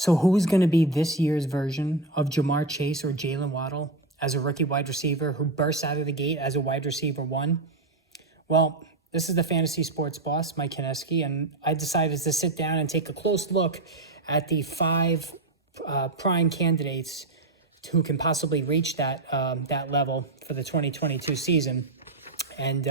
So who's going to be this year's version of Jamar Chase or Jalen Waddle as a rookie wide receiver who bursts out of the gate as a wide receiver one? Well, this is the Fantasy Sports Boss, Mike Kineski, and I decided to sit down and take a close look at the 5 prime candidates who can possibly reach that level for the 2022 season. And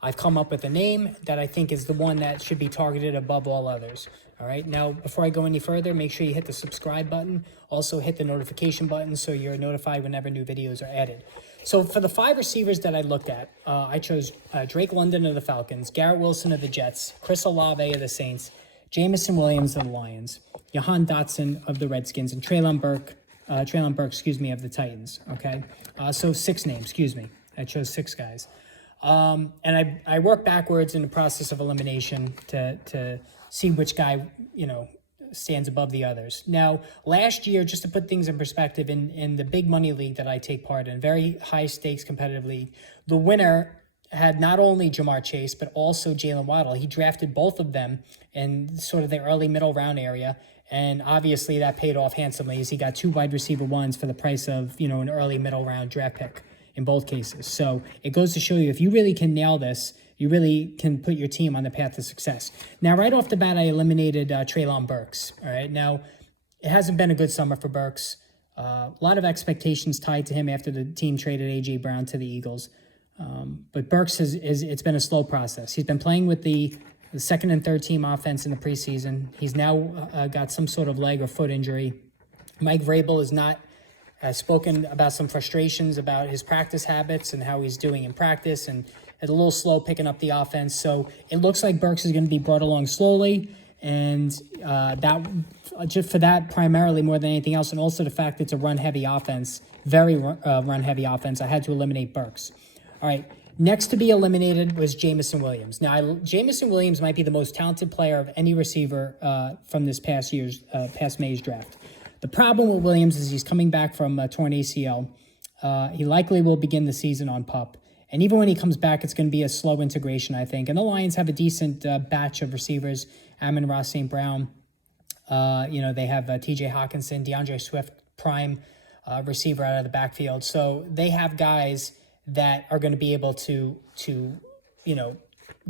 I've come up with a name that I think is the one that should be targeted above all others. All right. Now, before I go any further, make sure you hit the subscribe button. Also, hit the notification button so you're notified whenever new videos are added. So for the 5 receivers that I looked at, I chose Drake London of the Falcons, Garrett Wilson of the Jets, Chris Olave of the Saints, Jameson Williams of the Lions, Jahan Dotson of the Redskins, and Treylon Burks, of the Titans. Okay. So 6 names, I chose 6 guys. And I work backwards in the process of elimination to see which guy, stands above the others. Now, last year, just to put things in perspective, in the big money league that I take part in, very high stakes competitive league, the winner had not only Jamar Chase, but also Jalen Waddle. He drafted both of them in sort of the early middle round area. And obviously that paid off handsomely as he got 2 wide receiver ones for the price of, an early middle round draft pick in both cases. So it goes to show you, if you really can nail this, you really can put your team on the path to success. Now, right off the bat, I eliminated Treylon Burks. All right. Now, it hasn't been a good summer for Burks. A lot of expectations tied to him after the team traded A.J. Brown to the Eagles. But Burks it's been a slow process. He's been playing with the second and third team offense in the preseason. He's now got some sort of leg or foot injury. Mike Vrabel has spoken about some frustrations about his practice habits and how he's doing in practice, and is a little slow picking up the offense. So it looks like Burks is going to be brought along slowly, and that just for that primarily more than anything else, and also the fact that it's a run-heavy offense, very run-heavy offense, I had to eliminate Burks. All right, next to be eliminated was Jameson Williams. Now, Jameson Williams might be the most talented player of any receiver from this past May's draft. The problem with Williams is he's coming back from a torn ACL. He likely will begin the season on PUP. And even when he comes back, it's going to be a slow integration, I think. And the Lions have a decent batch of receivers. Amon-Ra St. Brown. They have T.J. Hawkinson, DeAndre Swift, prime receiver out of the backfield. So they have guys that are going to be able to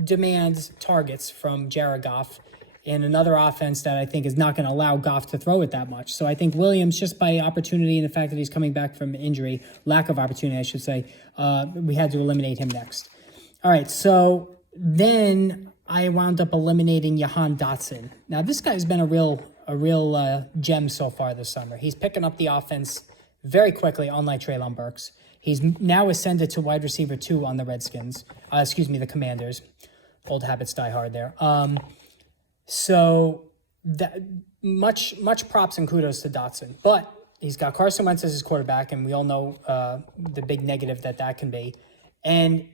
demand targets from Jared Goff in another offense that I think is not going to allow Goff to throw it that much. So I think Williams, just by opportunity and the fact that he's coming back from injury, lack of opportunity, I should say, we had to eliminate him next. All right, so then I wound up eliminating Jahan Dotson. Now, this guy's been a real gem so far this summer. He's picking up the offense very quickly, unlike Treylon Burks. He's now ascended to wide receiver 2 on the Redskins. The Commanders. Old habits die hard there. So that much props and kudos to Dotson. But he's got Carson Wentz as his quarterback, and we all know the big negative that can be. And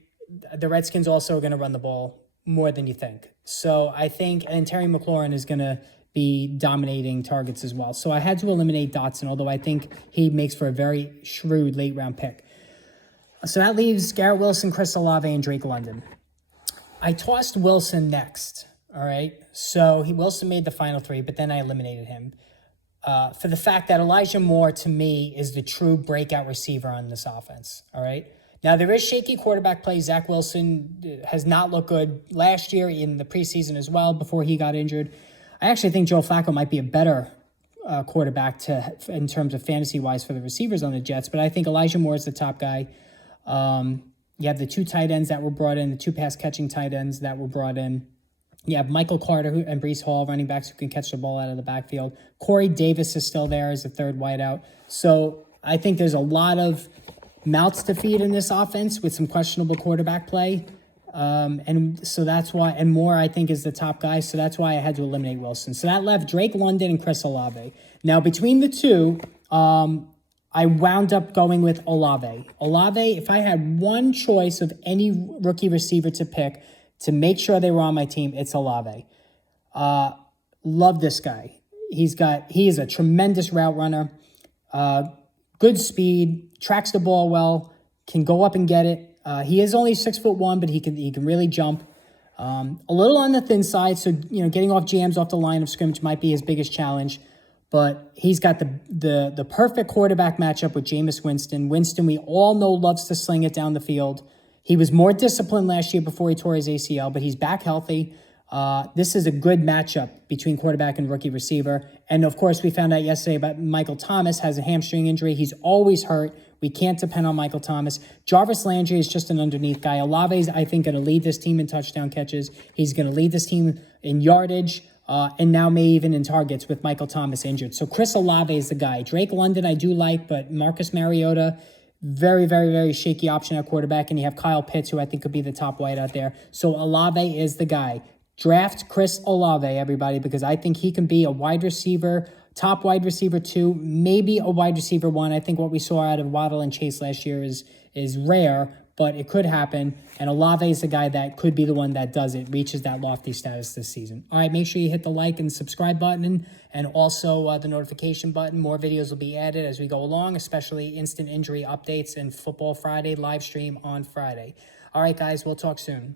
the Redskins also are going to run the ball more than you think. So I think, and Terry McLaurin is going to be dominating targets as well. So I had to eliminate Dotson, although I think he makes for a very shrewd late-round pick. So that leaves Garrett Wilson, Chris Olave, and Drake London. I tossed Wilson next, all right? So Wilson made the final 3, but then I eliminated him for the fact that Elijah Moore, to me, is the true breakout receiver on this offense, all right? Now, there is shaky quarterback play. Zach Wilson has not looked good last year in the preseason as well before he got injured. I actually think Joe Flacco might be a better quarterback in terms of fantasy-wise for the receivers on the Jets, but I think Elijah Moore is the top guy. You have the 2 tight ends that were brought in, the 2 pass-catching tight ends that were brought in. You have Michael Carter and Breece Hall, running backs who can catch the ball out of the backfield. Corey Davis is still there as the 3rd wideout. So I think there's a lot of mouths to feed in this offense with some questionable quarterback play. And so that's why, and Moore, I think, is the top guy. So that's why I had to eliminate Wilson. So that left Drake London and Chris Olave. Now, between the 2, I wound up going with Olave. Olave, if I had one choice of any rookie receiver to pick to make sure they were on my team, it's Olave. Love this guy. He is a tremendous route runner, good speed, tracks the ball well, can go up and get it. He is only 6'1", but he can really jump. A little on the thin side, so getting off jams off the line of scrimmage might be his biggest challenge. But he's got the perfect quarterback matchup with Jameis Winston. Winston, we all know, loves to sling it down the field. He was more disciplined last year before he tore his ACL, but he's back healthy. This is a good matchup between quarterback and rookie receiver. And, of course, we found out yesterday about Michael Thomas has a hamstring injury. He's always hurt. We can't depend on Michael Thomas. Jarvis Landry is just an underneath guy. Olave is, I think, going to lead this team in touchdown catches. He's going to lead this team in yardage. And now may even in targets with Michael Thomas injured. So Chris Olave is the guy. Drake London I do like, but Marcus Mariota, very, very, very shaky option at quarterback. And you have Kyle Pitts, who I think could be the top white out there. So Olave is the guy. Draft Chris Olave, everybody, because I think he can be a wide receiver, top wide receiver 2, maybe a wide receiver 1. I think what we saw out of Waddle and Chase last year is rare, but it could happen. And Olave is the guy that could be the one that does it, reaches that lofty status this season. All right, make sure you hit the like and subscribe button and also the notification button. More videos will be added as we go along, especially instant injury updates and Football Friday live stream on Friday. All right, guys, we'll talk soon.